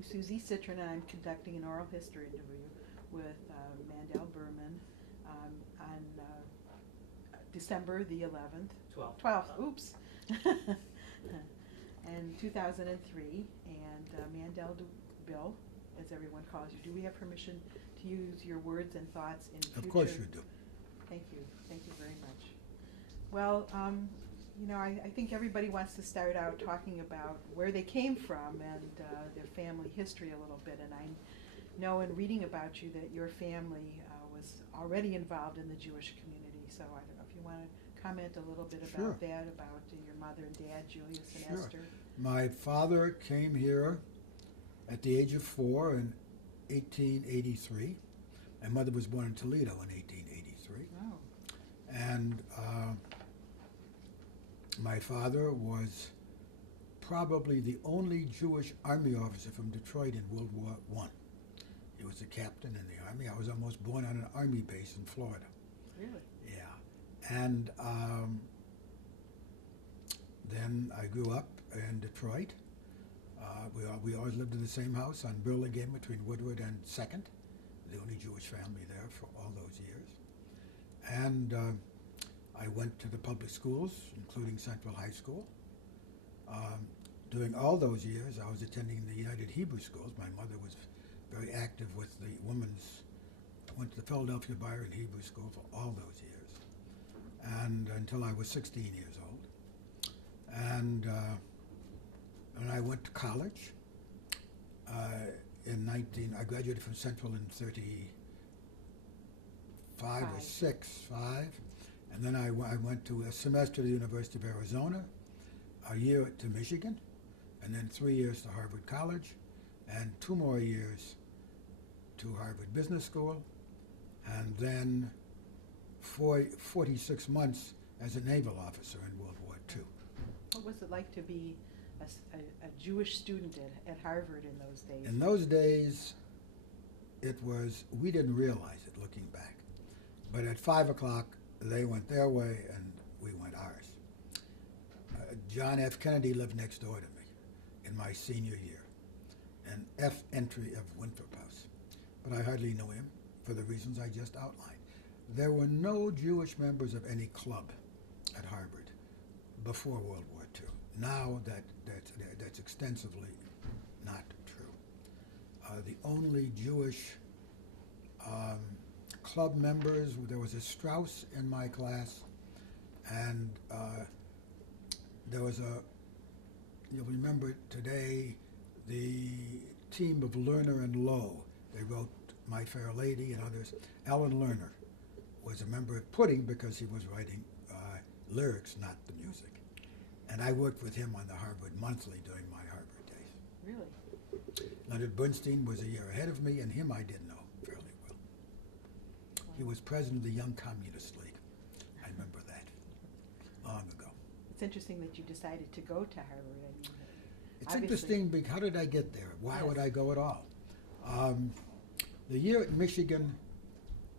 I'm Susie Citron, and I'm conducting an oral history interview with Mandell Berman on December the 11th. 12th, oops. And 2003, and Mandell Bill, as everyone calls you. Do we have permission to use your words and thoughts in future? Of course you do. Thank you very much. Well, you know, I think everybody wants to start out talking about where they came from and their family history a little bit. And I know in reading about you that your family was already involved in the Jewish community. So I don't know if you want to comment a little bit Sure. about that, about your mother and dad, Julius and Sure. Esther. My father came here at the age of 4 in 1883. My mother was born in Toledo in 1883. Oh. And my father was probably the only Jewish army officer from Detroit in World War I. He was a captain in the army. I was almost born on an army base in Florida. Really? Yeah. And then I grew up in Detroit. We always lived in the same house on Burlingame between Woodward and 2nd, the only Jewish family there for all those years. And I went to the public schools, including Central High School. During all those years, I was attending the United Hebrew Schools. My mother was very active with the women's. I went to the Philadelphia Byron Hebrew School for all those years, and until I was 16 years old. And I went to college. I graduated from Central in 35 or 5. And then I went to a semester to the University of Arizona, a year to Michigan, and then 3 years to Harvard College, and 2 more years to Harvard Business School, and then 46 months as a naval officer in World War II. What was it like to be a Jewish student at Harvard in those days? In those days, we didn't realize it looking back. But at 5 o'clock, they went their way and we went ours. John F. Kennedy lived next door to me in my senior year, an F entry of Winthrop House. But I hardly knew him for the reasons I just outlined. There were no Jewish members of any club at Harvard before World War II. Now that's extensively not true. The only Jewish club members, there was a Strauss in my class, and there was you'll remember today, the team of Lerner and Lowe. They wrote My Fair Lady and others. Alan Lerner was a member of Pudding because he was writing lyrics, not the music. And I worked with him on the Harvard Monthly during my Harvard days. Really? Leonard Bernstein was a year ahead of me, and him I did know fairly well. Wow. He was president of the Young Communist League. I remember that long ago. It's interesting that you decided to go to Harvard. I mean, It's interesting because how did I get there? Why would I go at all? The year at Michigan,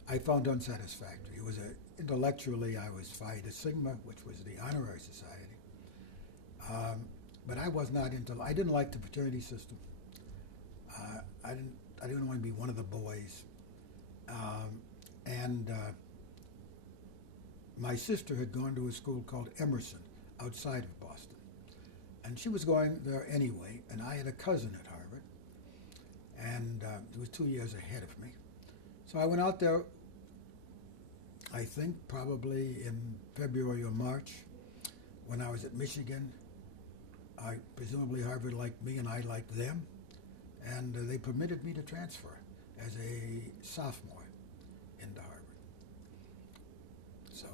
I found unsatisfactory. It was intellectually, I was Phi Eta Sigma, which was the honorary society. But I didn't like the fraternity system. I didn't want to be one of the boys. My sister had gone to a school called Emerson outside of Boston. And she was going there anyway, and I had a cousin at Harvard, and he was 2 years ahead of me. So I went out there, I think probably in February or March, when I was at Michigan. Presumably Harvard liked me and I liked them, and they permitted me to transfer as a sophomore into Harvard. So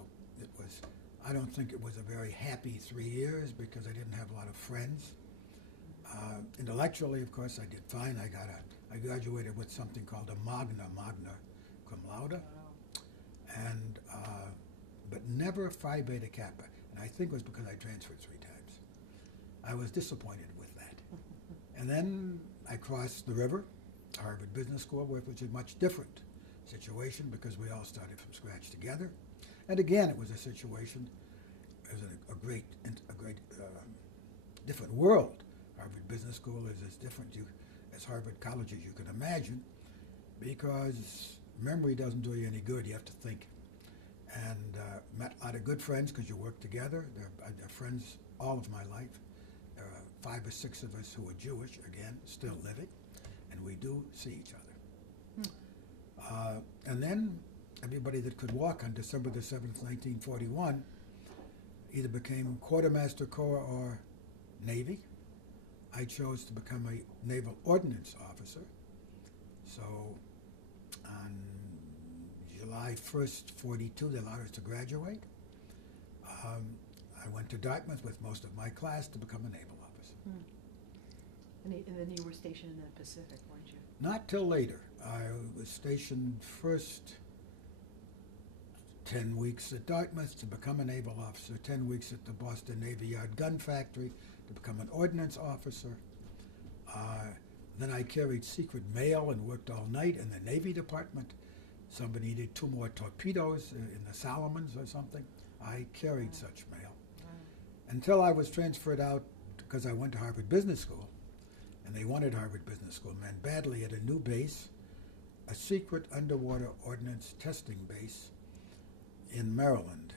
I don't think it was a very happy 3 years because I didn't have a lot of friends. Intellectually, of course, I did fine. I graduated with something called a magna cum laude, and but never Phi Beta Kappa. And I think it was because I transferred 3 times. I was disappointed with that. And then I crossed the river, Harvard Business School, which was a much different situation because we all started from scratch together. And again, it was a situation, it was a great different world. Harvard Business School is as different as Harvard College as you can imagine, because memory doesn't do you any good. You have to think. And met a lot of good friends because you work together. They're friends all of my life. There are 5 or 6 of us who are Jewish, again, still living, and we do see each other. And then everybody that could walk on December the 7th, 1941, either became quartermaster corps or Navy. I chose to become a naval ordnance officer. So on July 1st, 42, they allowed us to graduate. I went to Dartmouth with most of my class to become a naval officer. And then you were stationed in the Pacific, weren't you? Not till later. I was stationed first 10 weeks at Dartmouth to become a naval officer, 10 weeks at the Boston Navy Yard Gun Factory to become an ordnance officer. Then I carried secret mail and worked all night in the Navy Department. Somebody needed 2 more torpedoes in the Solomons or something. I carried such mail. Until I was transferred out because I went to Harvard Business School, and they wanted Harvard Business School men badly at a new base, a secret underwater ordnance testing base in Maryland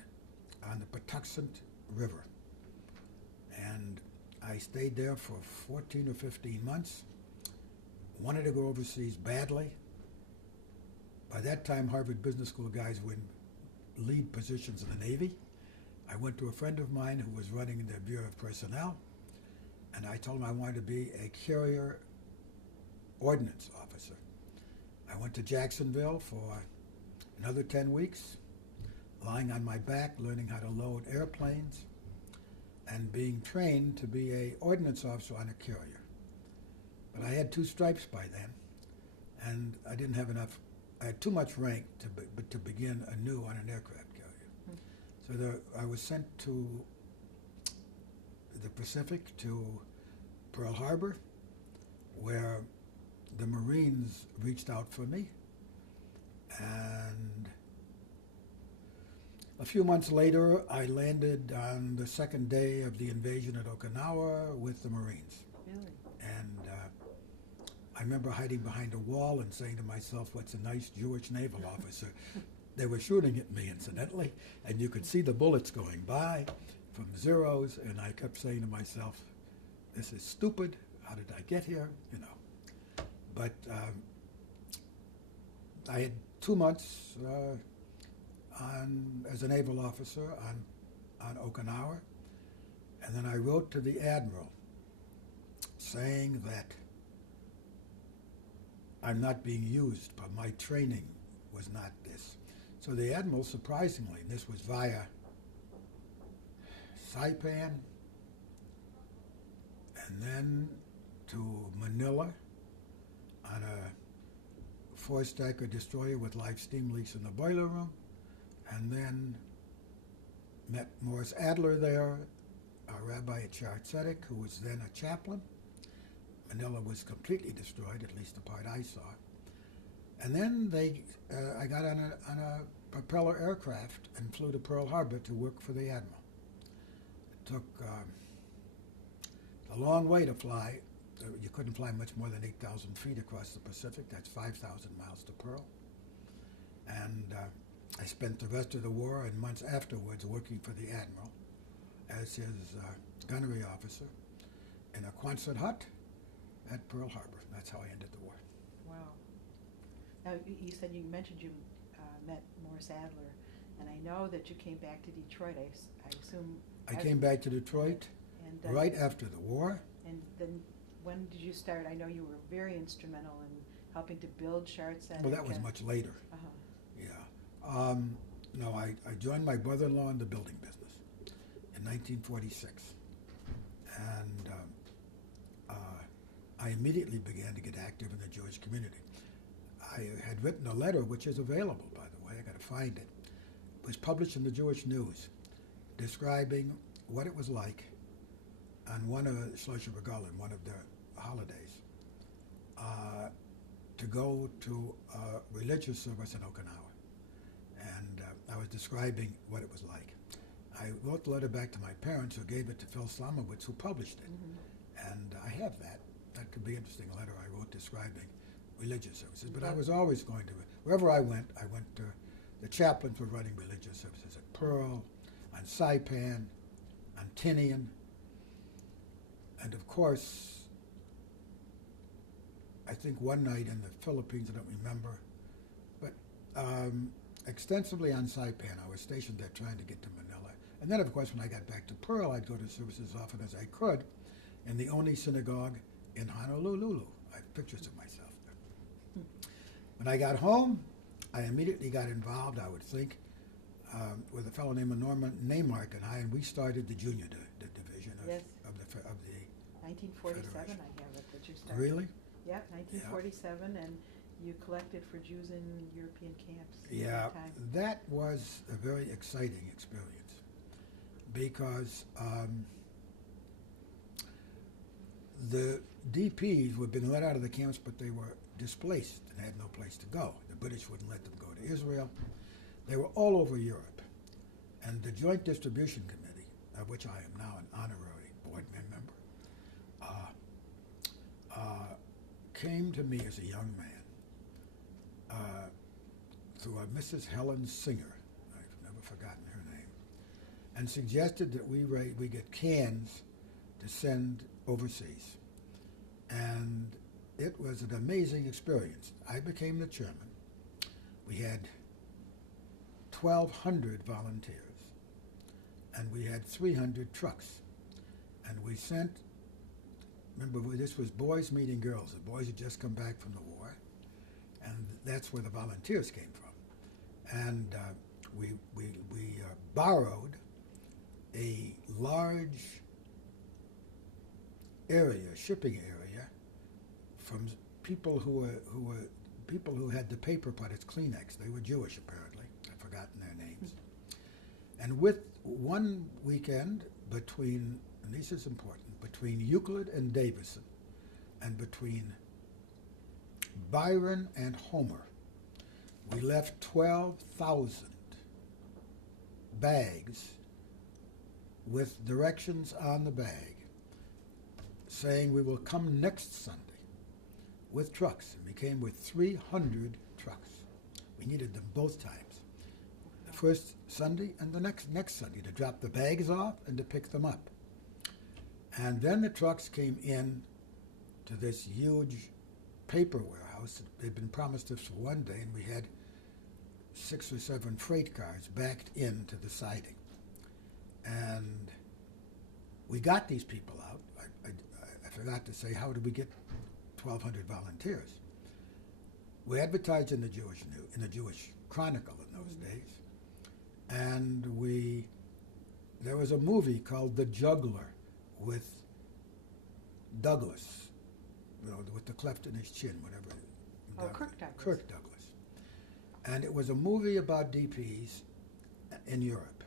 on the Patuxent River. And I stayed there for 14 or 15 months, wanted to go overseas badly. By that time, Harvard Business School guys were in lead positions in the Navy. I went to a friend of mine who was running the Bureau of Personnel, and I told him I wanted to be a carrier ordnance officer. I went to Jacksonville for another 10 weeks, lying on my back, learning how to load airplanes, and being trained to be a ordnance officer on a carrier. But I had 2 stripes by then, and I didn't have enough. I had too much rank to begin anew on an aircraft carrier. So I was sent to the Pacific, to Pearl Harbor, where the Marines reached out for me. And a few months later, I landed on the 2nd day of the invasion at Okinawa with the Marines. Really? And I remember hiding behind a wall and saying to myself, what's a nice Jewish naval officer? They were shooting at me, incidentally, and you could see the bullets going by from zeros, and I kept saying to myself, this is stupid. How did I get here? You know. But I had 2 months as a naval officer on Okinawa, and then I wrote to the admiral saying that I'm not being used, but my training was not this. So the admiral, surprisingly, and this was via Saipan, and then to Manila on a 4-stacker destroyer with live steam leaks in the boiler room, and then met Morris Adler there, a rabbi at Shaare Zedek, who was then a chaplain. Manila was completely destroyed, at least the part I saw. And then I got on a propeller aircraft and flew to Pearl Harbor to work for the admiral. It took a long way to fly. You couldn't fly much more than 8,000 feet across the Pacific. That's 5,000 miles to Pearl. And I spent the rest of the war and months afterwards working for the admiral as his gunnery officer in a Quonset hut at Pearl Harbor. That's how I ended the war. Wow. Now, you mentioned you met Morris Adler, and I know that you came back to Detroit. I assume. I came back to Detroit and, right after the war. And then when did you start? I know you were very instrumental in helping to build Shaare Zedek. Well, that was much later. Yeah. No, I joined my brother-in-law in the building business in 1946. And I immediately began to get active in the Jewish community. I had written a letter, which is available, by the way, I got to find it. It was published in the Jewish News, describing what it was like on one of Shlosheh Regalim, one of the holidays, to go to a religious service in Okinawa. And I was describing what it was like. I wrote the letter back to my parents, who gave it to Phil Slomowitz, who published it. And I have that. that could be interesting, a letter I wrote describing religious services. But I was always going to, wherever I went to, the chaplains were running religious services at Pearl, on Saipan, on Tinian, and of course, I think one night in the Philippines, I don't remember, but extensively on Saipan. I was stationed there trying to get to Manila. And then, of course, when I got back to Pearl, I'd go to services as often as I could in the only synagogue in Honolulu. I have pictures of myself there. When I got home, I immediately got involved, I would think, with a fellow named Norman Neymark and I, and we started the junior division of, Yes. of the 1947, Federation. I have it, that you started. Really? Yep, 1947, and you collected for Jews in European camps. at Yeah, that time. that was a very exciting experience because the DPs were being let out of the camps, but they were displaced and had no place to go. The British wouldn't let them go to Israel. They were all over Europe. And the Joint Distribution Committee, of which I am now an honorary board member, came to me as a young man through a Mrs. Helen Singer, I've never forgotten her name, and suggested that we get cans to send overseas. And it was an amazing experience. I became the chairman. We had 1,200 volunteers, and we had 300 trucks. And we sent, remember, this was boys meeting girls. The boys had just come back from the war, and that's where the volunteers came from. And we borrowed a large area, shipping area, from people who had the paper products, Kleenex. They were Jewish, apparently. I've forgotten their names. And with one weekend between, and this is important, between Euclid and Davison, and between Byron and Homer, we left 12,000 bags with directions on the bag saying we will come next Sunday with trucks. And we came with 300 trucks. We needed them both times. The first Sunday and the next Sunday to drop the bags off and to pick them up. And then the trucks came in to this huge paper warehouse. They'd been promised us for one day, and we had 6 or 7 freight cars backed into the siding. And we got these people out. I forgot to say, how did we get 1,200 volunteers? We advertised in the Jewish Chronicle in those days, and there was a movie called The Juggler with Douglas, with the cleft in his chin, whatever. Kirk Douglas. Kirk Douglas. And it was a movie about DPs in Europe.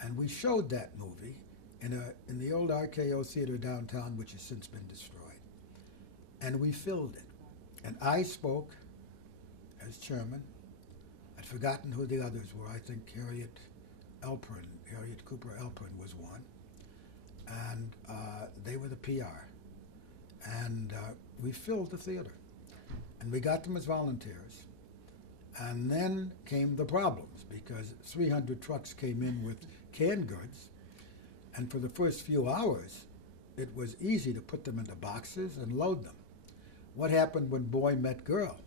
And we showed that movie in the old RKO Theater downtown, which has since been destroyed. And we filled it. And I spoke as chairman. I'd forgotten who the others were. I think Harriet Cooper Elpern was one. And they were the PR. And we filled the theater. And we got them as volunteers. And then came the problems, because 300 trucks came in with canned goods. And for the first few hours, it was easy to put them into boxes and load them. What happened when boy met girl?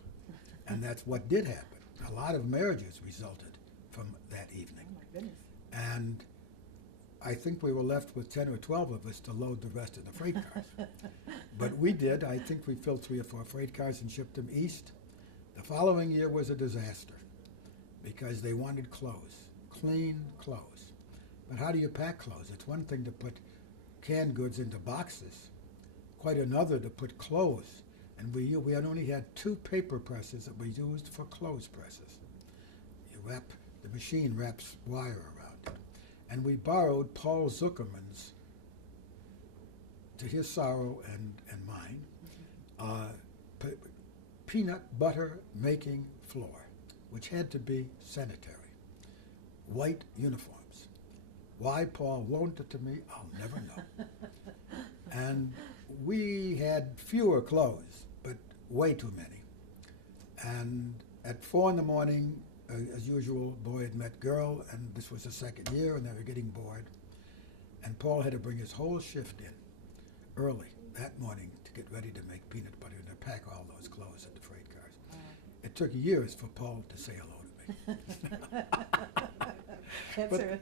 And that's what did happen. A lot of marriages resulted from that evening. Oh, my goodness. And I think we were left with 10 or 12 of us to load the rest of the freight cars. But we did. I think we filled 3 or 4 freight cars and shipped them east. The following year was a disaster because they wanted clothes, clean clothes. But how do you pack clothes? It's one thing to put canned goods into boxes, quite another to put clothes. And we had only had 2 paper presses that were used for clothes presses. The machine wraps wire around it. And we borrowed Paul Zuckerman's, to his sorrow and mine, peanut butter making floor, which had to be sanitary. White uniforms. Why Paul loaned it to me, I'll never know. And we had fewer clothes, but way too many. And at 4 in the morning, as usual, boy had met girl, and this was the second year, and they were getting bored. And Paul had to bring his whole shift in early that morning to get ready to make peanut butter and to pack all those clothes at the freight cars. It took years for Paul to say hello to me. That's But, a,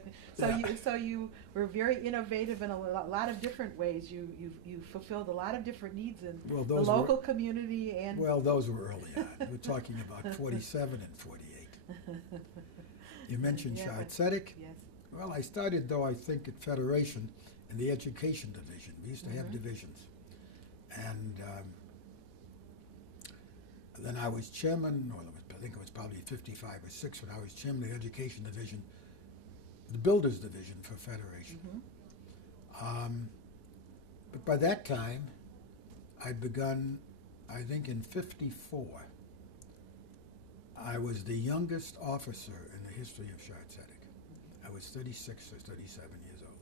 yeah. so you were very innovative in a lot of different ways. You fulfilled a lot of different needs in Well, the those local were, community and. well, those were early on. We're talking about 47 and 48. You mentioned Yeah, but- Shard-Seddick. Yes. Well, I started, though, I think, at Federation in the education division. We used to have Mhm. divisions. And then I was chairman, or I think it was probably 55 or 6 when I was chairman of the education division, the builders division for Federation. Mhm. But by that time, I'd begun, I think in 54, I was the youngest officer in the history of Shard-Seddick. I was 36 or 37 years old.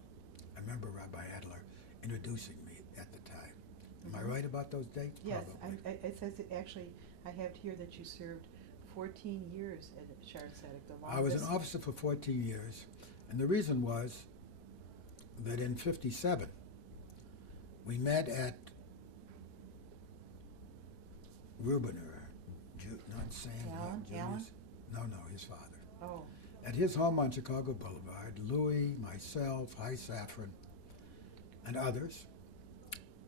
I remember Rabbi Adler introducing me at the time. Am I Mhm. right about those dates? Yes, Probably. it says it actually, I have here that you served 14 years at Shard-Seddick, the longest. I was an officer for 14 years, and the reason was that in 57, we met at Rubiner, not Sam, Alan? Julius. No, his father. Oh, At his home on Chicago Boulevard, Louis, myself, High Saffron, and others,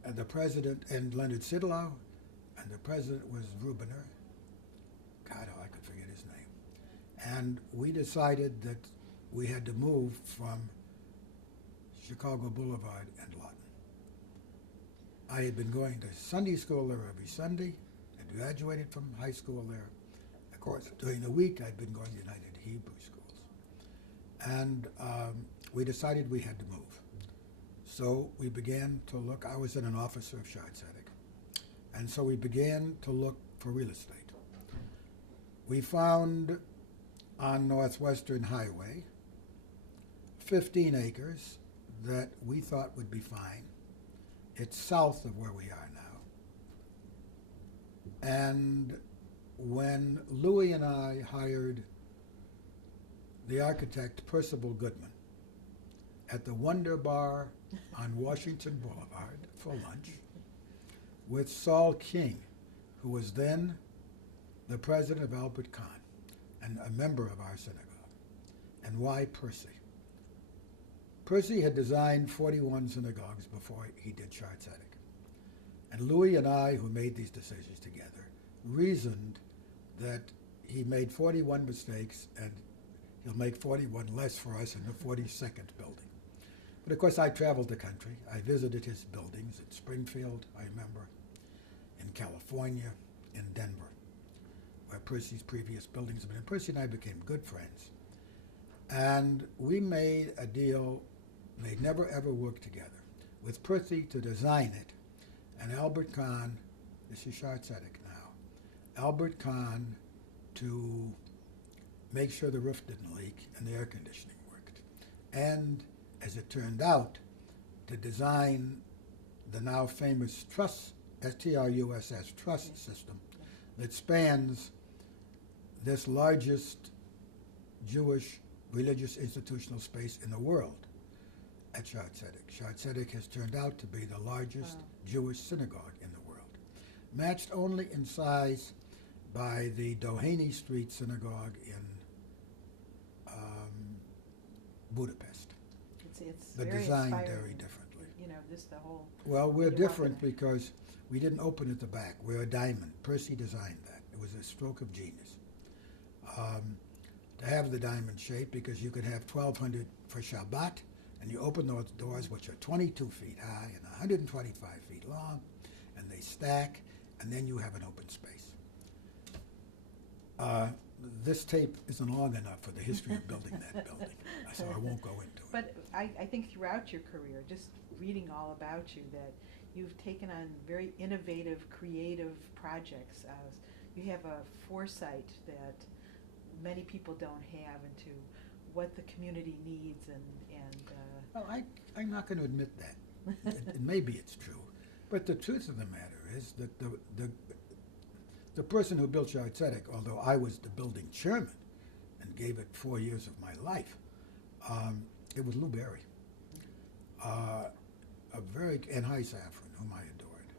and the president, and Leonard Sidlow, and the president was Rubiner. God, oh, I could forget his name. And we decided that we had to move from Chicago Boulevard and Lawton. I had been going to Sunday school there every Sunday. I graduated from high school there. Of course, during the week, I'd been going to United Hebrew schools. And we decided we had to move. So we began to look. I was then an officer of Shard-Seddick. And so we began to look for real estate. We found on Northwestern Highway 15 acres that we thought would be fine. It's south of where we are now. And when Louis and I hired the architect Percival Goodman at the Wonder Bar on Washington Boulevard for lunch with Saul King, who was then the president of Albert Kahn and a member of our synagogue, and Y. Percy. Percy had designed 41 synagogues before he did Shard-Seddick. And Louis and I, who made these decisions together, reasoned that he made 41 mistakes and he'll make 41 less for us in the 42nd building. But of course I traveled the country. I visited his buildings in Springfield, I remember, in California, in Denver, where Percy's previous buildings have been. And Percy and I became good friends. And we made a deal. They never ever worked together, with Percy to design it, and Albert Kahn, this is Shard-Seddick now, Albert Kahn to make sure the roof didn't leak and the air conditioning worked. And as it turned out, to design the now famous truss, STRUSS truss system that spans this largest Jewish religious institutional space in the world at Shard-Seddick. Shard-Seddick has turned out to be the largest Jewish synagogue in the world, matched only in size by the Doheny Street Synagogue in Budapest. it's The very design inspiring. very differently. You know, the whole. Well, we're you walk in different there. because we didn't open at the back. We're a diamond. Percy designed that. It was a stroke of genius. To have the diamond shape, because you could have 1,200 for Shabbat, and you open those doors, which are 22 feet high and 125 feet long, and they stack, and then you have an open space. This tape isn't long enough for the history of building that building, so I won't go into it. But I think throughout your career, just reading all about you, that you've taken on very innovative, creative projects. You have a foresight that many people don't have into what the community needs and Well, I'm not going to admit that. And maybe it's true. But the truth of the matter is that the person who built Shaare Zedek, although I was the building chairman and gave it 4 years of my life, it was Lou Berry, and High Saffron, whom I adored.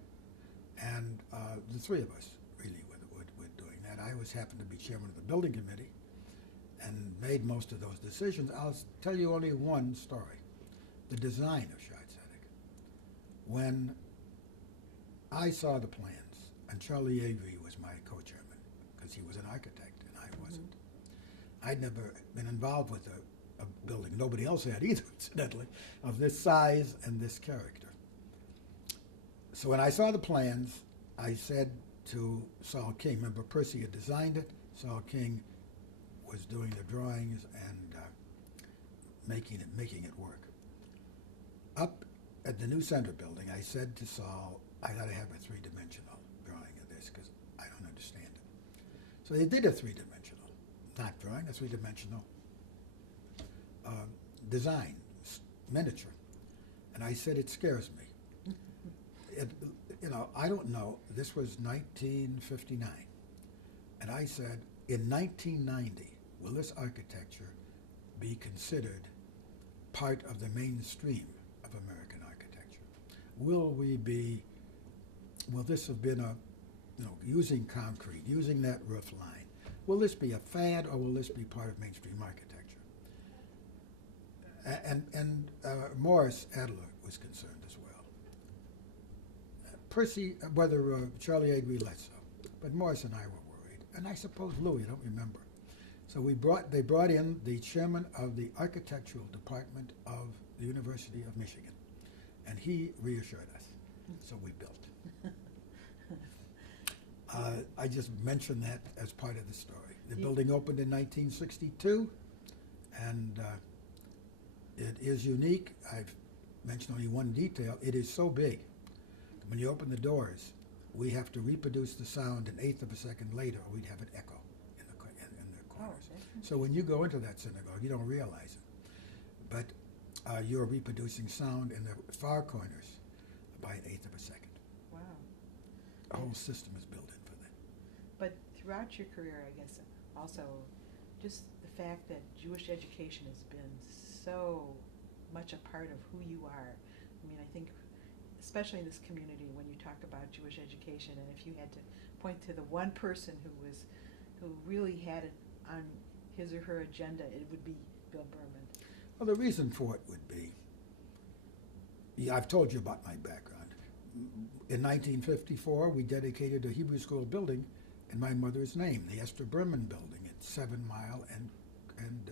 And the three of us really were doing that. I happened to be chairman of the building committee and made most of those decisions. I'll tell you only one story, the design of Shaare Zedek. When I saw the plans, and Charlie Avery was my co-chairman, because he was an architect and I wasn't. I'd never been involved with a building, nobody else had either, incidentally, of this size and this character. So when I saw the plans, I said to Saul King, remember Percy had designed it, Saul King was doing the drawings and making it work. Up at the new center building, I said to Saul, I got to have a three-dimensional drawing of this because I don't understand it. So they did a three-dimensional, not drawing, a three-dimensional design, miniature. And I said, it scares me. I don't know, this was 1959. And I said, in 1990, will this architecture be considered part of the mainstream of American architecture? Will this have been using concrete, using that roof line? Will this be a fad or will this be part of mainstream architecture? And Morris Adler was concerned as well. Percy, Charlie Avery less so, but Morris and I were worried, and I suppose Louis, I don't remember. So they brought in the chairman of the architectural department of the University of Michigan, and he reassured us. So we built. I just mentioned that as part of the story. The building opened in 1962, and it is unique. I've mentioned only one detail. It is so big. When you open the doors, we have to reproduce the sound an eighth of a second later, or we'd have it echo in the corners. So when you go into that synagogue, you don't realize it, but you're reproducing sound in the far corners by an eighth of a second. Wow. The whole system is built in for that. But throughout your career, I guess, also, just the fact that Jewish education has been so much a part of who you are. I mean, I think, especially in this community, when you talk about Jewish education, and if you had to point to the one person who really had it on his or her agenda, it would be Bill Berman. Well, the reason for it would be, I've told you about my background. In 1954, we dedicated a Hebrew school building in my mother's name, the Esther Berman building at 7 Mile and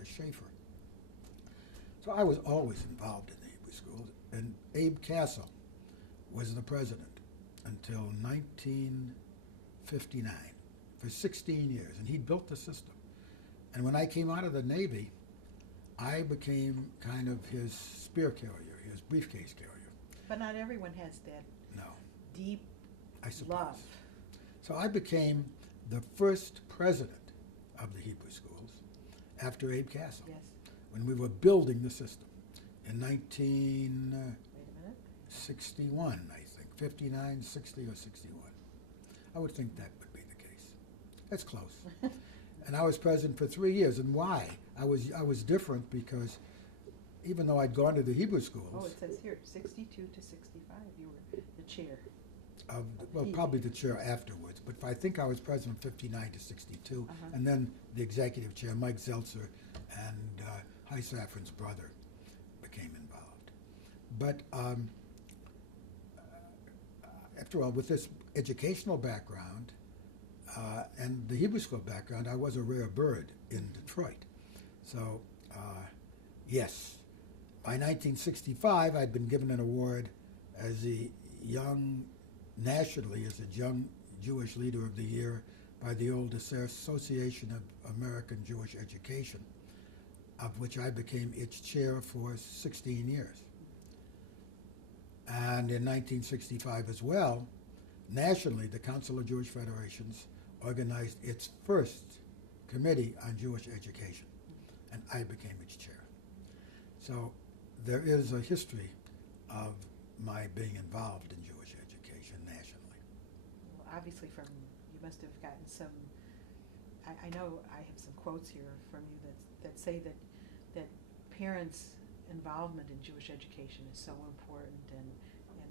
Schaefer. So I was always involved in the Hebrew schools, and Abe Castle was the president until 1959, for 16 years, and he built the system. And when I came out of the Navy, I became kind of his spear carrier, his briefcase carrier. But not everyone has that deep love. So I became the first president of the Hebrew schools after Abe Castle, Yes. when we were building the system in 1961, I think, 59, 60, or 61. I would think that would be the case. That's close. And I was president for 3 years. And why? I was different because even though I'd gone to the Hebrew schools. Oh, it says here, 62 to 65, you were the chair. Probably the chair afterwards, but I think I was president 59 to 62, and then the executive chair, Mike Zeltzer, and High Saffron's brother became involved. But after all, with this educational background and the Hebrew school background, I was a rare bird in Detroit. So, yes, by 1965, I'd been given an award as nationally as the Young Jewish Leader of the Year by the old Association of American Jewish Education, of which I became its chair for 16 years. And in 1965 as well, nationally, the Council of Jewish Federations organized its first committee on Jewish education, and I became its chair. So there is a history of my being involved in Jewish education. education nationally. Well, obviously you must have gotten some, I know I have some quotes here from you that say that parents' involvement in Jewish education is so important, and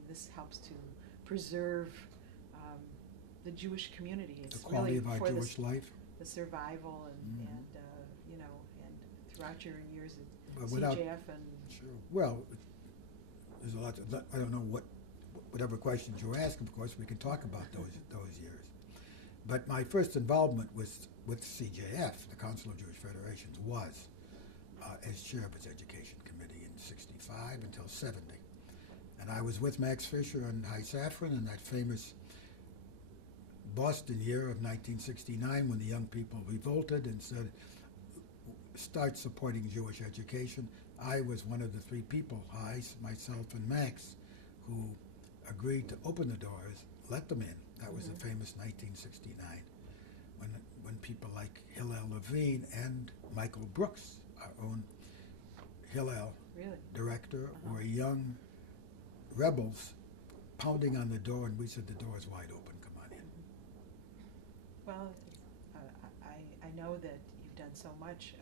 this helps to preserve the Jewish community. It's The quality really of our for Jewish life. the survival and you know, and throughout your years at Without, CJF and sure. Well, there's a lot. I don't know whatever questions you ask. Of course, we can talk about those years. But my first involvement with CJF, the Council of Jewish Federations, was as chair of its education committee in '65 until '70, and I was with Max Fisher and High Safran in that famous Boston year of 1969 when the young people revolted and said, start supporting Jewish education. I was one of the three people, myself and Max, who agreed to open the doors, let them in. That was the famous 1969, when people like Hillel Levine and Michael Brooks, our own Hillel director, were young rebels pounding on the door, and we said, the door is wide open, come on in. Well, I know that you've done so much,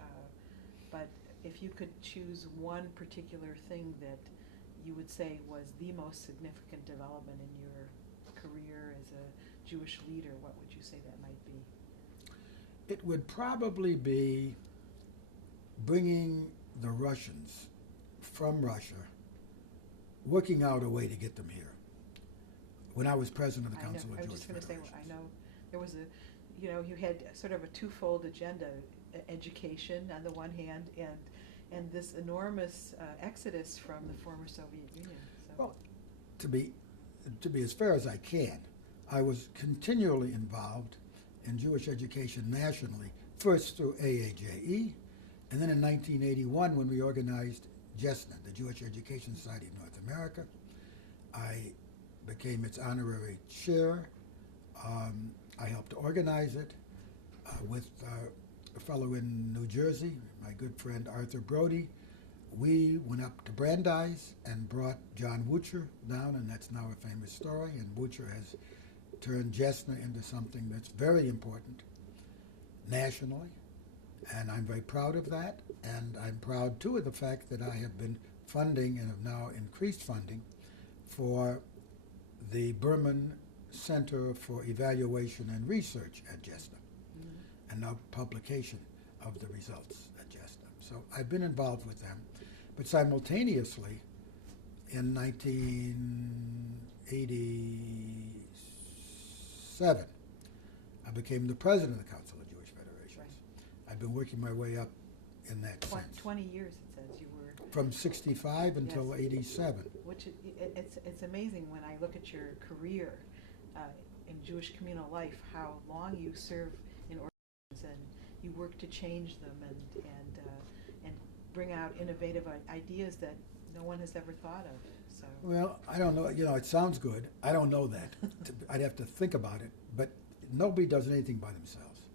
but if you could choose one particular thing that you would say was the most significant development in your career as a Jewish leader, what would you say that might be? It would probably be bringing the Russians from Russia, working out a way to get them here. When I was president of the Council of Jewish Federations. I was just going to say, I know there was you had sort of a twofold agenda, education on the one hand, and this enormous exodus from the former Soviet Union. So. Well, to be as fair as I can, I was continually involved in Jewish education nationally, first through AAJE, and then in 1981 when we organized JESNA, the Jewish Education Society of North America. I became its honorary chair. I helped organize it with a fellow in New Jersey, my good friend Arthur Brody. We went up to Brandeis and brought John Wucher down, and that's now a famous story, and Wucher has turned JESNA into something that's very important nationally, and I'm very proud of that, and I'm proud too of the fact that I have been funding and have now increased funding for the Berman Center for Evaluation and Research at JESNA, and now publication of the results at JESNA. So I've been involved with them, but simultaneously in 1987, I became the president of the Council of Jewish Federations. Right. I've been working my way up in that sense. 20 years, it says you were. From 65 until 87. Which it's amazing when I look at your career in Jewish communal life, how long you serve in organizations and you work to change them and bring out innovative ideas that no one has ever thought of. So. Well, I don't know. You know, it sounds good. I don't know that. I'd have to think about it. But nobody does anything by themselves.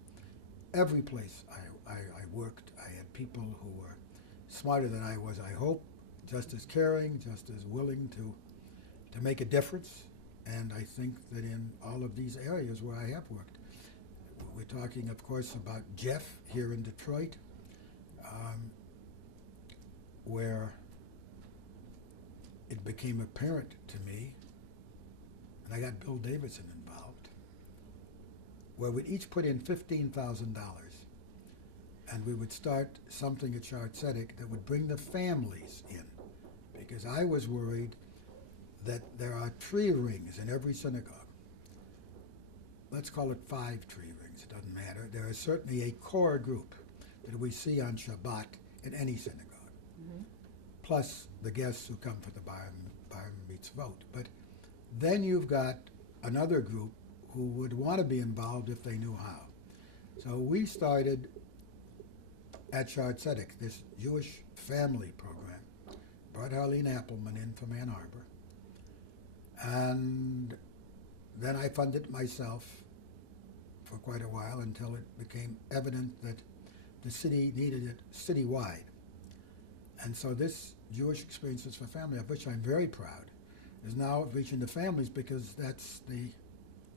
Every place I worked, I had people who were smarter than I was, I hope, just as caring, just as willing to make a difference. And I think that in all of these areas where I have worked, we're talking, of course, about Jeff here in Detroit, where it became apparent to me, and I got Bill Davidson involved, where we'd each put in $15,000, and we would start something at Shar Tzedek that would bring the families in, because I was worried that there are tree rings in every synagogue. Let's call it 5 tree rings, it doesn't matter. There is certainly a core group that we see on Shabbat in any synagogue, plus the guests who come for the bar mitzvot. But then you've got another group who would want to be involved if they knew how. So we started at Shar Tzedek, this Jewish family program, brought Harleen Appelman in from Ann Arbor, and then I funded it myself for quite a while until it became evident that the city needed it citywide. And so this Jewish Experiences for Family, of which I'm very proud, is now reaching the families, because that's the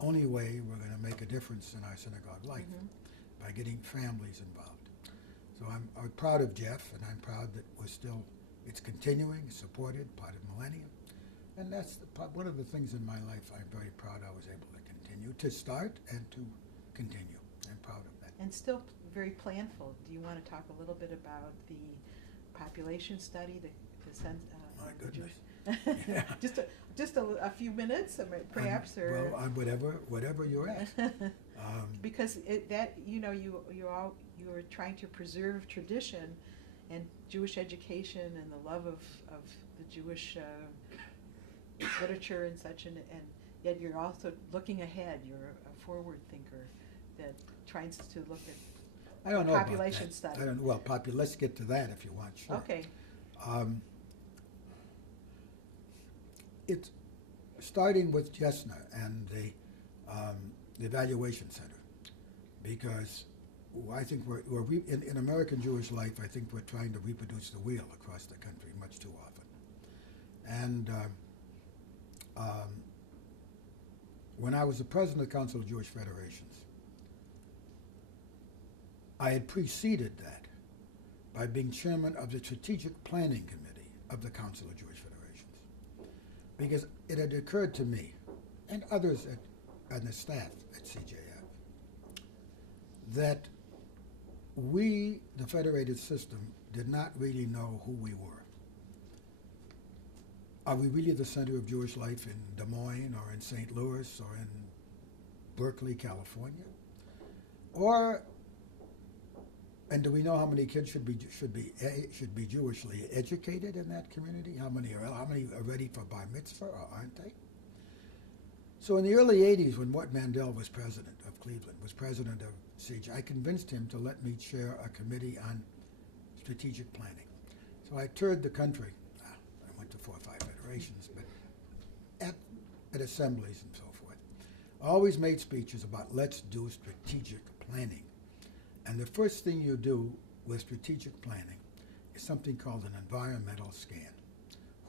only way we're going to make a difference in our synagogue life, by getting families involved. So I'm proud of Jeff, and I'm proud that it's continuing, supported, part of Millennium. And that's one of the things in my life I'm very proud I was able to continue, to start and to continue. I'm proud of that. And still very planful. Do you want to talk a little bit about the population study, the My goodness. Yeah. just a few minutes, perhaps, or well, whatever you're at. Because you were trying to preserve tradition and Jewish education and the love of the Jewish literature and such, and yet you're also looking ahead. You're a forward thinker that tries to look at I don't know population about that. study. I don't know. Well, let's get to that if you want. Sure. Okay. It's starting with JESNA and the Evaluation Center, because I think we're in American Jewish life, I think we're trying to reproduce the wheel across the country much too often. And when I was the president of the Council of Jewish Federations, I had preceded that by being chairman of the Strategic Planning Committee of the Council of Jewish Federations, because it had occurred to me and others and the staff at CJF that we, the federated system, did not really know who we were. Are we really the center of Jewish life in Des Moines or in St. Louis or in Berkeley, California? And do we know how many kids should be Jewishly educated in that community? How many are ready for bar mitzvah, or aren't they? So in the early '80s, when Mandell was president of Cleveland, was president of CJ, I convinced him to let me chair a committee on strategic planning. So I toured the country. I went to 4 or 5 federations, but at assemblies and so forth. I always made speeches about let's do strategic planning. And the first thing you do with strategic planning is something called an environmental scan.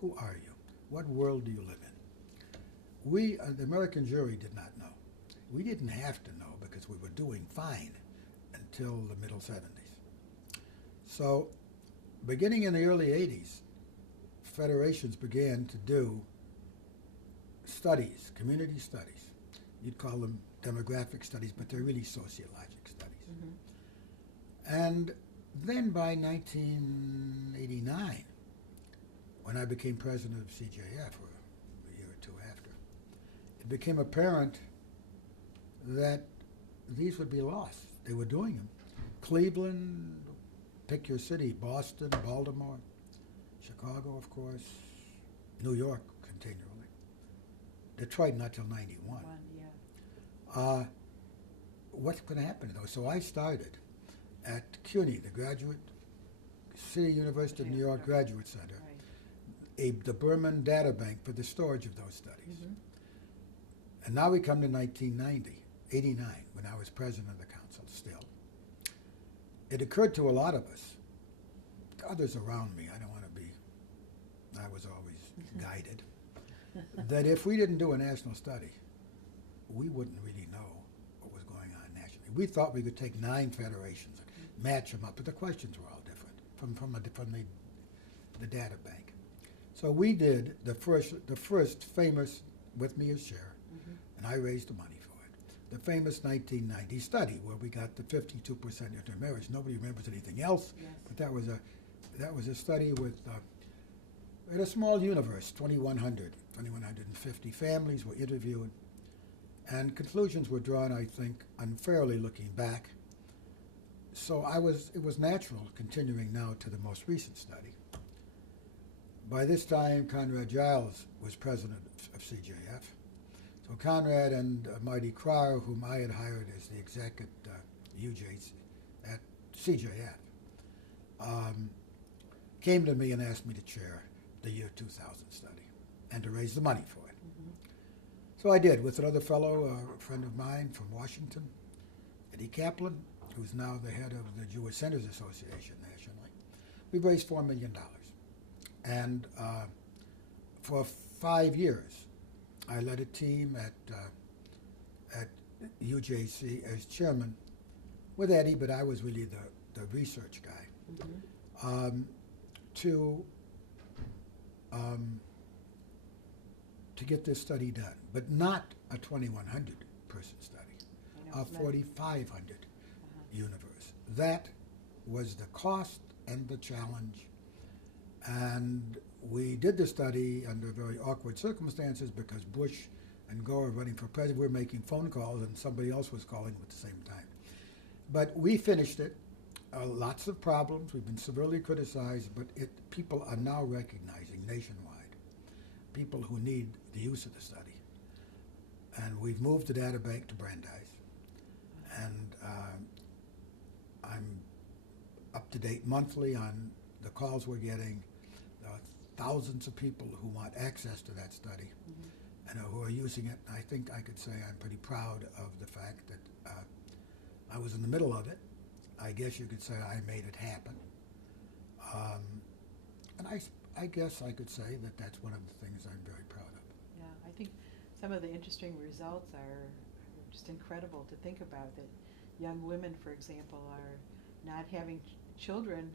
Who are you? What world do you live in? We, the American jury, did not know. We didn't have to know because we were doing fine until the middle 70s. So beginning in the early 80s, federations began to do studies, community studies. You'd call them demographic studies, but they're really sociologic studies. And then by 1989, when I became president of CJF, or a year or two after, it became apparent that these would be lost. They were doing them. Cleveland, pick your city, Boston, Baltimore, Chicago, of course, New York continually, Detroit not till 91. What's going to happen though? So I started at CUNY, the City University of New York Graduate Center, the Berman DataBank for the storage of those studies. And now we come to 89, when I was president of the council still. It occurred to a lot of us, others around me, I was always guided, that if we didn't do a national study, we wouldn't really know what was going on nationally. We thought we could take 9 federations, match them up, but the questions were all different from the data bank. So we did the first famous, with me as chair, and I raised the money for it, the famous 1990 study where we got the 52% intermarriage. Nobody remembers anything else, but that was a study with in a small universe, 2,150 families were interviewed, and conclusions were drawn, I think, unfairly looking back. So it was natural, continuing now to the most recent study. By this time, Conrad Giles was president of CJF. So Conrad and Marty Crowder, whom I had hired as the exec at UJs at CJF, came to me and asked me to chair the year 2000 study and to raise the money for it. So I did, with another fellow, a friend of mine from Washington, Eddie Kaplan, who's now the head of the Jewish Centers Association nationally. We raised $4 million. And for 5 years, I led a team at UJC as chairman with Eddie, but I was really the research guy, to get this study done, but not a 2,100 person study, a 4,500 universe. That was the cost and the challenge. And we did the study under very awkward circumstances because Bush and Gore were running for president. We were making phone calls and somebody else was calling at the same time. But we finished it. Lots of problems. We've been severely criticized, but people are now recognizing nationwide people who need the use of the study. And we've moved the DataBank to Brandeis. And I'm up to date monthly on the calls we're getting. There are thousands of people who want access to that study and who are using it. I think I could say I'm pretty proud of the fact that I was in the middle of it. I guess you could say I made it happen. And I guess I could say that that's one of the things I'm very proud of. Yeah, I think some of the interesting results are just incredible to think about, that young women, for example, are not having children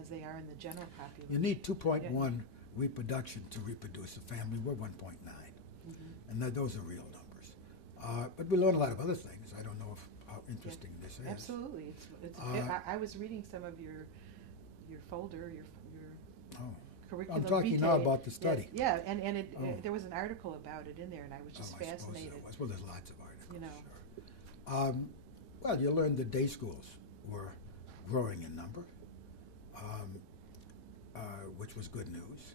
as they are in the general population. You need 2.1 reproduction to reproduce a family. We're 1.9. And those are real numbers. But we learn a lot of other things. I don't know how interesting this is. Absolutely. I was reading some of your folder, your curriculum I'm talking vitae. now about the study. Yes, yeah, and there was an article about it in there, and I was just fascinated. I suppose well, there's lots of articles. You know. Sure. Well, you learned that day schools were growing in number, which was good news.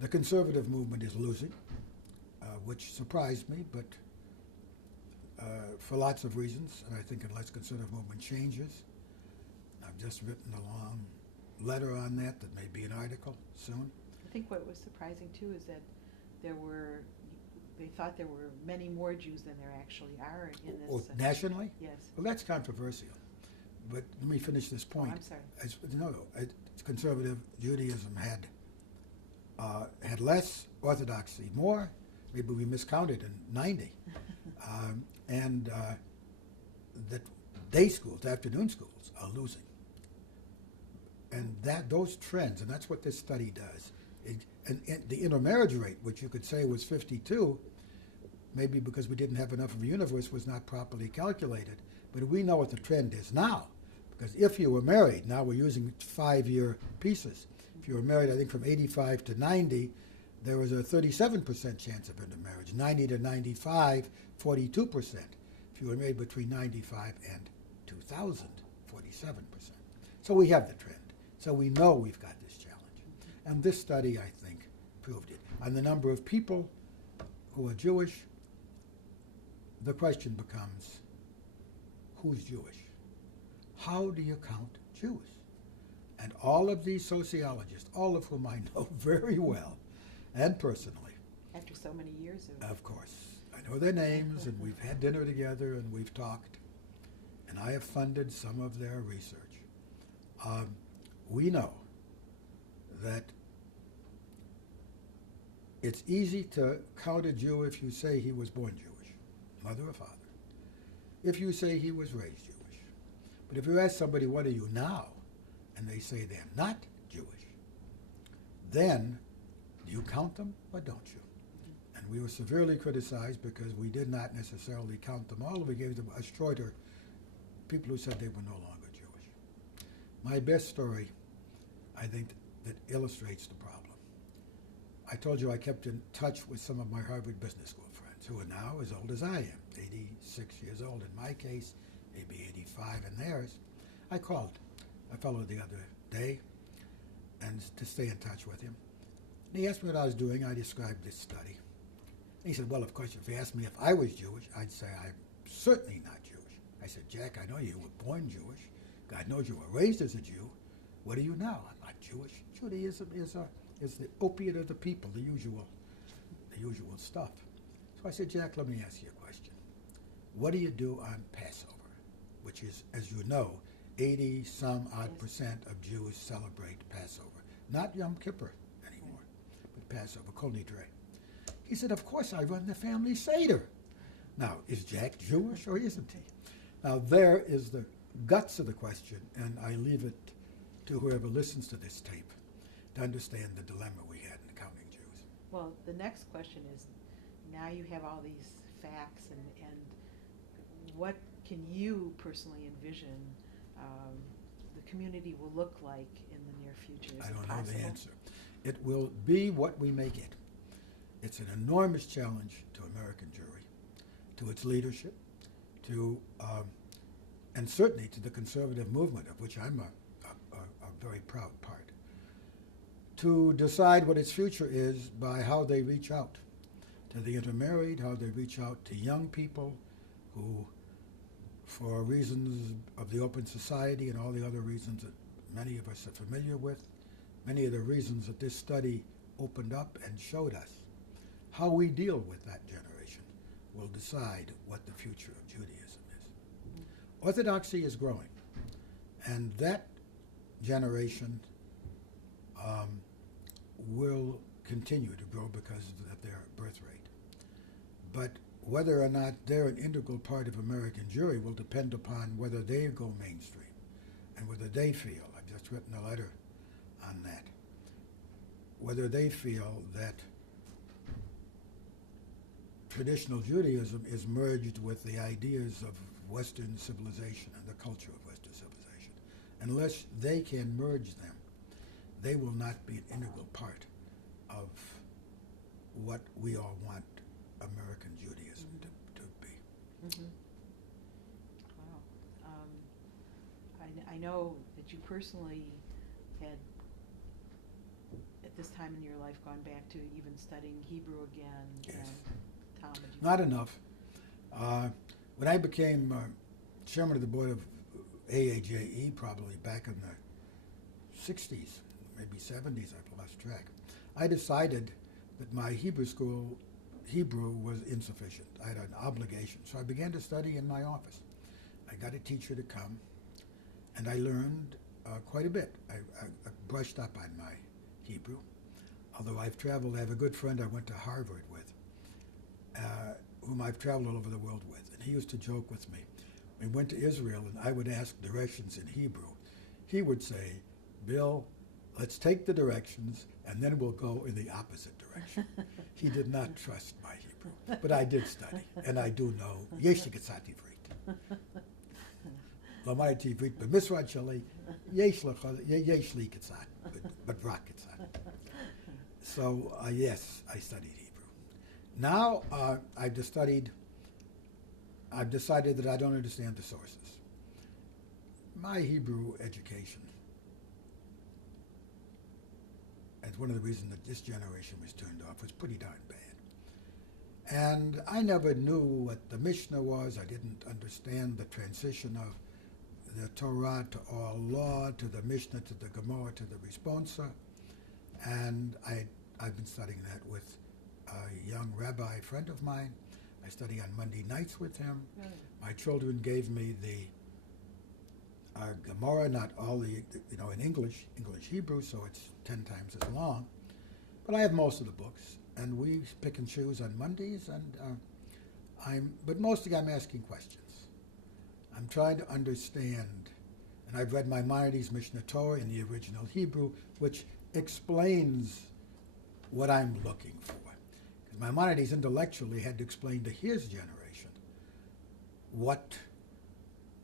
The conservative movement is losing, which surprised me, but for lots of reasons, and I think unless conservative movement changes, I've just written a long letter on that may be an article soon. I think what was surprising too is that they thought there were many more Jews than there actually are in this. Oh, nationally? Yes. Well, that's controversial. But let me finish this point. I'm sorry. Conservative Judaism had less orthodoxy, more. Maybe we miscounted in 90. And that day schools, afternoon schools, are losing. And those trends, and that's what this study does. And the intermarriage rate, which you could say was 52, maybe because we didn't have enough of a universe, was not properly calculated. But we know what the trend is now. Because if you were married, now we're using 5-year pieces. If you were married, I think from 85 to 90, there was a 37% chance of intermarriage. 90 to 95, 42%. If you were married between 95 and 2000, 47%. So we have the trend. So we know we've got this challenge. And this study, I think, proved it. On the number of people who are Jewish, the question becomes, who's Jewish? How do you count Jews? And all of these sociologists, all of whom I know very well and personally. After so many years of course. I know their names, and we've had dinner together, and we've talked. And I have funded some of their research. We know that it's easy to count a Jew if you say he was born Jewish, mother or father, if you say he was raised Jewish. But if you ask somebody, what are you now? And they say they're not Jewish, then do you count them or don't you? And we were severely criticized because we did not necessarily count them all. We gave them a shorter, people who said they were no longer Jewish. My best story, I think, that illustrates the problem. I told you I kept in touch with some of my Harvard Business School friends who are now as old as I am, 86 years old in my case, maybe 85 in theirs. I called a fellow the other day and to stay in touch with him. And he asked me what I was doing. I described this study. And he said, well, of course, if you asked me if I was Jewish, I'd say I'm certainly not Jewish. I said, Jack, I know you were born Jewish. God knows you were raised as a Jew. What are you now? I'm not Jewish. Judaism is the opiate of the people, the usual stuff. So I said, Jack, let me ask you a question. What do you do on Passover, which is, as you know, 80-some-odd% of Jews celebrate Passover. Not Yom Kippur anymore, but Passover, Kol Nidre. He said, of course, I run the family Seder. Now, is Jack Jewish or isn't he? Now, there is the guts of the question, and I leave it to whoever listens to this tape to understand the dilemma we had in counting Jews. Well, the next question is, now you have all these facts, and what can you personally envision the community will look like in the near future? Is I it don't know possible? the answer. It will be what we make it. It's an enormous challenge to American jury, to its leadership, to and certainly to the conservative movement, of which I'm a very proud part, to decide what its future is by how they reach out to the intermarried, how they reach out to young people who, for reasons of the open society and all the other reasons that many of us are familiar with, many of the reasons that this study opened up and showed us, how we deal with that generation will decide what the future of Judaism is. Orthodoxy is growing, and that generation will continue to grow because of their birth rate. But whether or not they're an integral part of American Jewry will depend upon whether they go mainstream and whether they feel, I've just written a letter on that, whether they feel that traditional Judaism is merged with the ideas of Western civilization and the culture of Western civilization. Unless they can merge them, they will not be an integral part of what we all want American Judaism to be. Mm-hmm. Wow. I know that you personally had, at this time in your life, gone back to even studying Hebrew again. Yes. And Tom, did you? Not enough. When I became chairman of the board of AAJE, probably back in the 60s, maybe 70s, I've lost track, I decided that my Hebrew was insufficient. I had an obligation. So I began to study in my office. I got a teacher to come, and I learned quite a bit. I brushed up on my Hebrew. Although I've traveled, I have a good friend I went to Harvard with, whom I've traveled all over the world with. And he used to joke with me. We went to Israel, and I would ask directions in Hebrew. He would say, Bill, let's take the directions, and then we'll go in the opposite direction. He did not trust my Hebrew, but I did study, and I do know, יש לי קצת עברית. למדתי עברית במשרד שלי, יש לי קצת, but רק קצת. So, yes, I studied Hebrew. Now, I've decided that I don't understand the sources. My Hebrew education, and one of the reasons that this generation was turned off, was pretty darn bad. And I never knew what the Mishnah was. I didn't understand the transition of the Torah to oral law, to the Mishnah, to the Gemara, to the Responsa. And I've been studying that with a young rabbi friend of mine. I study on Monday nights with him. Really? My children gave me the Gemara, not all the, in English Hebrew, so it's 10 times as long. But I have most of the books, and we pick and choose on Mondays, and but mostly I'm asking questions. I'm trying to understand, and I've read Maimonides' Mishnah Torah in the original Hebrew, which explains what I'm looking for. Because Maimonides intellectually had to explain to his generation what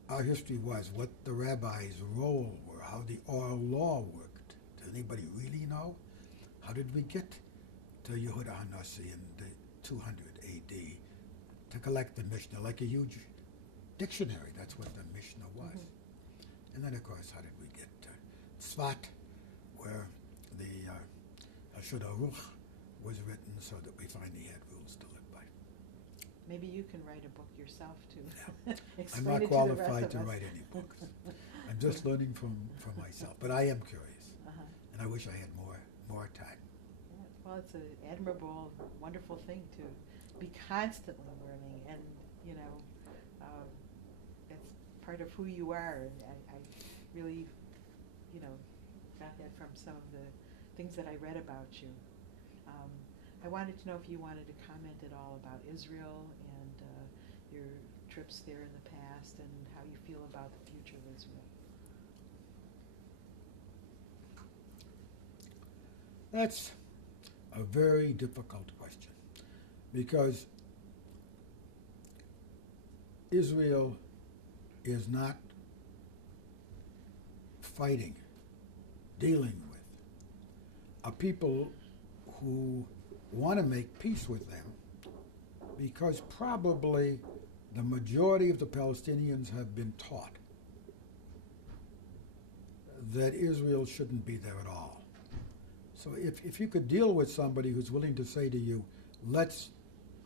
our history was, what the rabbi's role were, how the oral law worked. Does anybody really know? How did we get to Yehuda HaNasi in the 200 A.D. to collect the Mishnah, like a huge dictionary? That's what the Mishnah was. Mm-hmm. And then, of course, how did we get to Tzvat, where the Shulchan Aruch was written so that we finally had rules to live by. Maybe you can write a book yourself, too. Yeah. I'm Explain not it to the rest qualified of to us. write any books. I'm just learning from myself. But I am curious. Uh-huh. And I wish I had more time. Yeah. Well, it's an admirable, wonderful thing to be constantly learning, and that's part of who you are. And I really, got that from some of the things that I read about you. I wanted to know if you wanted to comment at all about Israel and your trips there in the past and how you feel about the future of Israel. That's a very difficult question because Israel is not fighting, dealing with a people who want to make peace with them because probably the majority of the Palestinians have been taught that Israel shouldn't be there at all. So if you could deal with somebody who's willing to say to you, let's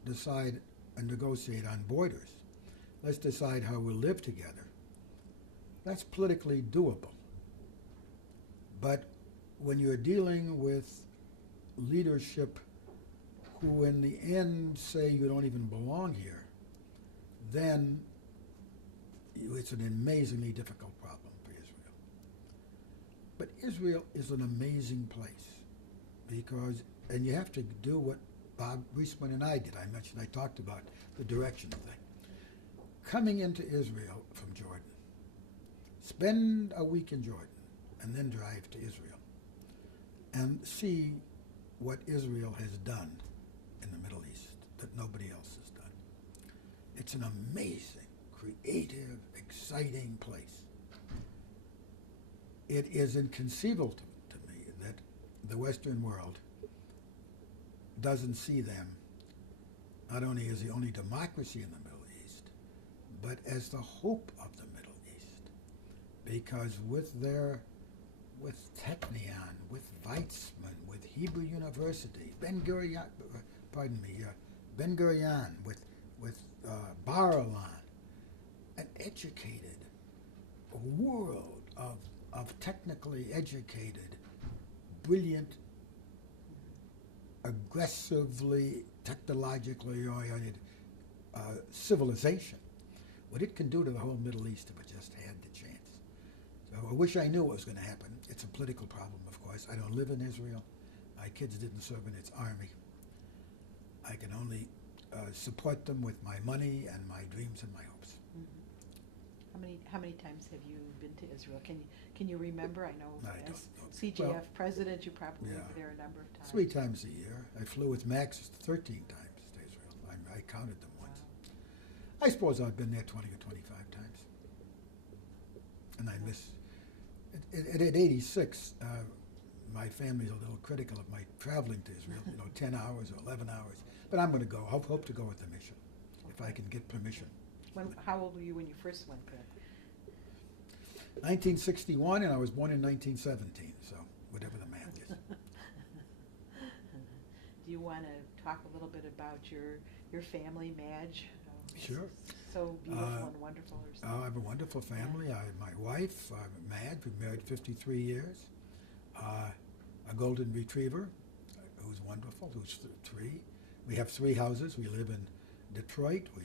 decide and negotiate on borders, let's decide how we'll live together, that's politically doable. But when you're dealing with leadership who in the end say you don't even belong here, then it's an amazingly difficult problem for Israel. But Israel is an amazing place because, and you have to do what Bob Reisman and I did. I talked about the direction thing. Coming into Israel from Jordan, spend a week in Jordan, and then drive to Israel and see what Israel has done in the Middle East that nobody else has done. It's an amazing, creative, exciting place. It is inconceivable to me that the Western world doesn't see them not only as the only democracy in the Middle East, but as the hope of the Middle East. Because with Technion, with Weizmann, with Hebrew University, Ben Gurion, with Bar-Ilan, an educated world of technically educated, brilliant, aggressively, technologically oriented civilization. What it can do to the whole Middle East if it just had the chance. So I wish I knew what was going to happen. It's a political problem, of course. I don't live in Israel. My kids didn't serve in its army. I can only support them with my money and my dreams and my hopes. Mm-hmm. How many times have you been to Israel? Can you remember? I know as CJF president, you probably were there a number of times. 3 times a year. I flew with Max 13 times to Israel. I counted them once. Wow. I suppose I've been there 20 or 25 times. And I miss. At 86, my family's a little critical of my traveling to Israel, 10 hours or 11 hours. But I'm going to go. I hope to go with the mission, if I can get permission. How old were you when you first went there? 1961, and I was born in 1917, so whatever the math is. Do you want to talk a little bit about your family, Madge? Sure. So beautiful and wonderful. I have a wonderful family. My wife, Madge, we've married 53 years. A golden retriever, who's wonderful, who's 3. We have 3 houses. We live in Detroit. We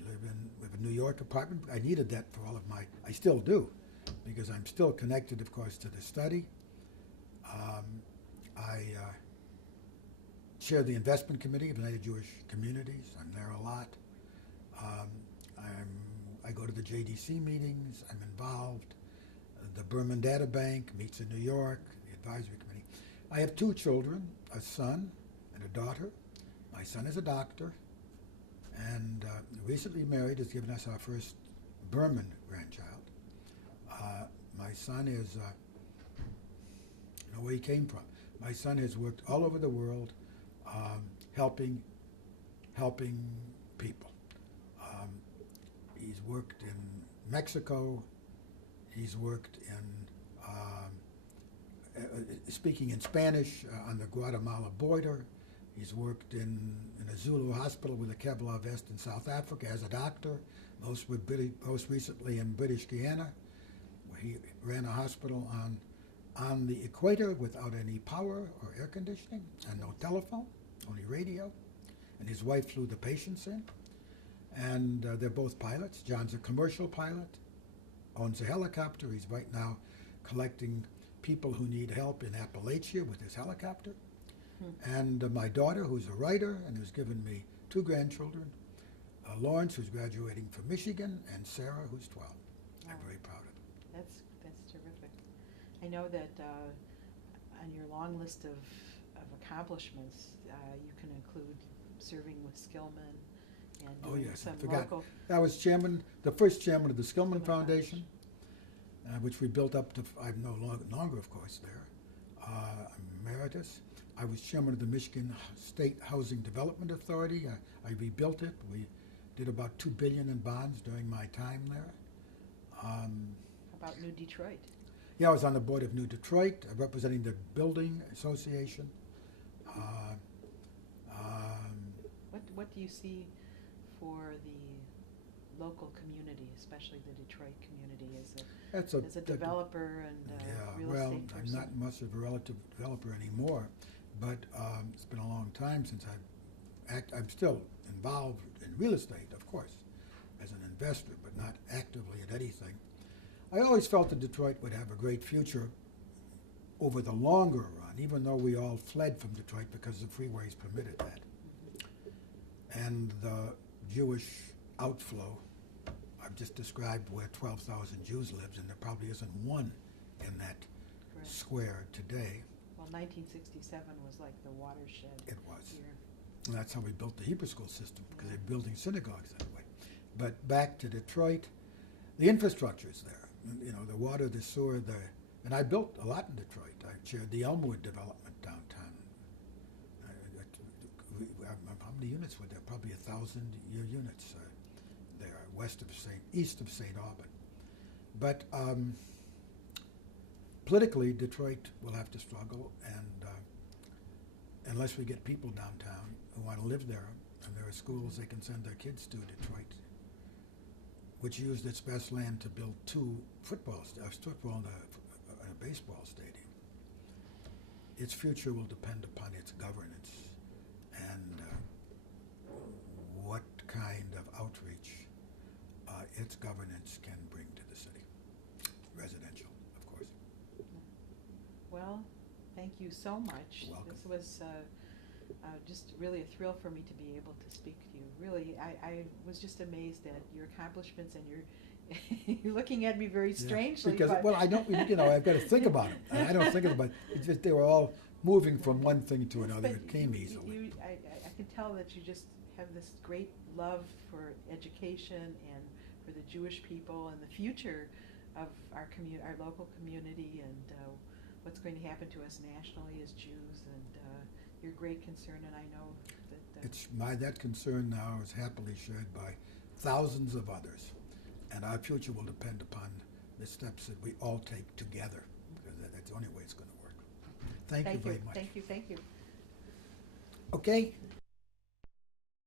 have a New York apartment. I needed that for all of I still do, because I'm still connected, of course, to the study. I chair the investment committee of United Jewish Communities. I'm there a lot. I go to the JDC meetings. I'm involved. The Berman DataBank meets in New York, the advisory committee. I have 2 children, a son and a daughter. My son is a doctor, and recently married, has given us our first Berman grandchild. My son is, where he came from. My son has worked all over the world, helping people. He's worked in Mexico. He's worked in speaking in Spanish on the Guatemala border. He's worked in a Zulu hospital with a Kevlar vest in South Africa as a doctor, most recently in British Guiana, where he ran a hospital on the equator without any power or air conditioning and no telephone, only radio. And his wife flew the patients in. And they're both pilots. John's a commercial pilot, owns a helicopter. He's right now collecting people who need help in Appalachia with his helicopter. and my daughter, who's a writer and who's given me 2 grandchildren, Lawrence, who's graduating from Michigan, and Sarah, who's 12. I'm very proud of her. That's terrific. I know that on your long list of accomplishments, you can include serving with Skillman and doing some local. I was chairman, the first chairman of the Skillman Skillman Foundation, which we built up to. I'm no longer, of course, there. Emeritus. I was chairman of the Michigan State Housing Development Authority. I rebuilt it. We did about $2 billion in bonds during my time there. How about New Detroit? Yeah, I was on the board of New Detroit, representing the Building Association. What do you see for the local community, especially the Detroit community, as a developer and real estate person? I'm not much of a relative developer anymore, but it's been a long time since I'm still involved in real estate, of course, as an investor, but not actively at anything. I always felt that Detroit would have a great future over the longer run, even though we all fled from Detroit because the freeways permitted that. And the Jewish outflow, I've just described where 12,000 Jews lived, and there probably isn't one in that square today. Well, 1967 was like the watershed. It was. Year. And that's how we built the Hebrew school system, because they're building synagogues that way. But back to Detroit, the infrastructure is there. You know, the water, the sewer, and I built a lot in Detroit. I chaired the Elmwood development downtown. How many units were there? Probably 1,000 units there, east of St. Aubin. But politically, Detroit will have to struggle, and unless we get people downtown who want to live there, and there are schools they can send their kids to, Detroit, which used its best land to build 2 football and a baseball stadium. Its future will depend upon its governance and what kind of outreach its governance can bring to the city. Residential, of course. Well, thank you so much. Welcome. This was just really a thrill for me to be able to speak to you. Really, I was just amazed at your accomplishments, and you're looking at me very strangely. Because, well, I don't, I've got to think about them. And I don't think about it. It's just they were all moving from one thing to another. It came easily. I can tell that you just have this great love for education and for the Jewish people and the future of our local community, and what's going to happen to us nationally as Jews, and your great concern. And I know that that concern now is happily shared by thousands of others, and our future will depend upon the steps that we all take together, because that's the only way it's going to work. Thank you very much. Thank you. Okay.